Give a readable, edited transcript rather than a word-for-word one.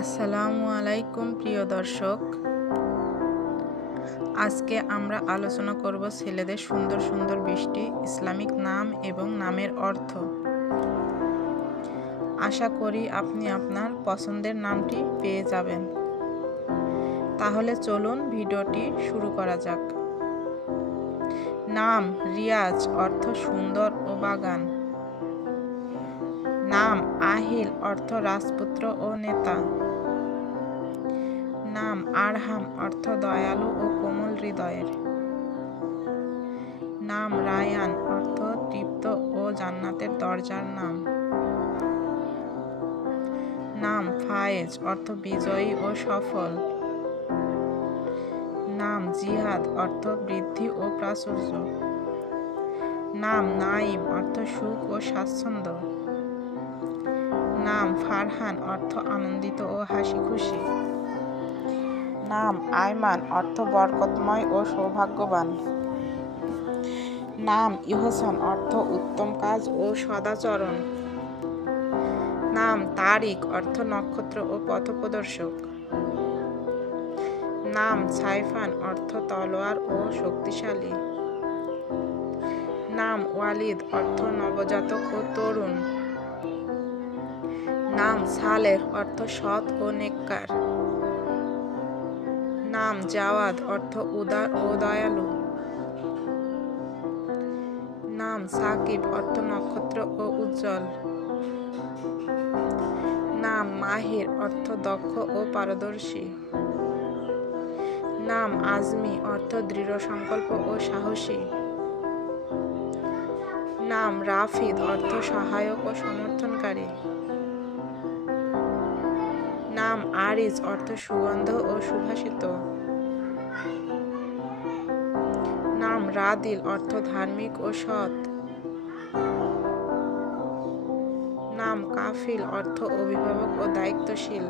আসসালামু আলাইকুম প্রিয় দর্শক, আজকে আমরা আলোচনা করব ছেলেদের সুন্দর সুন্দর 20টি ইসলামিক নাম এবং নামের অর্থ। আশা করি আপনি আপনার পছন্দের নামটি পেয়ে যাবেন। তাহলে চলুন ভিডিওটি শুরু করা যাক। নাম রিয়াজ, অর্থ সুন্দর ও বাগান। নাম আহিল, অর্থ রাজপুত্র ও নেতা। নাম আরহাম, অর্থ দয়ালু ও কোমল হৃদয়ের। নাম রায়ান, অর্থ তৃপ্ত ও জান্নাতের দরজার নাম। নাম ফায়েজ, অর্থ বিজয়ী ও সফল। নাম জিহাদ, অর্থ বৃদ্ধি ও প্রাচুর্য। নাম নাইম, অর্থ সুখ ও স্বাচ্ছন্দ্য। নাম ফারহান, অর্থ আনন্দিত ও হাসি খুশি। নাম আয়মান, অর্থ বরকতময় ও সৌভাগ্যবান। নাম ইহসান, অর্থ উত্তম কাজ ও সদাচরণ। নাম তারিক, অর্থ নক্ষত্র ও পথপ্রদর্শক। নাম সাইফান, অর্থ তলোয়ার ও শক্তিশালী। নাম ওয়ালিদ, অর্থ নবজাতক ও তরুণ। নাম সালেহ, অর্থ সৎ ও নেককার। নাম জাওয়াদ, অর্থ উদার ও দয়ালু। নাম সাকিব, অর্থ নক্ষত্র ও উজ্জ্বল। নাম মাহির, অর্থ দক্ষ ও পারদর্শী। নাম আজমি, অর্থ দৃঢ় সংকল্প ও সাহসী। নাম রাফিদ, অর্থ সহায়ক ও সমর্থনকারী। নাম আরিজ, অর্থ সুগন্ধ ও সুভাষিত। নাম রাদিল, অর্থ ধার্মিক ও সৎ। নাম কাফিল, অর্থ অভিভাবক ও দায়িত্বশীল।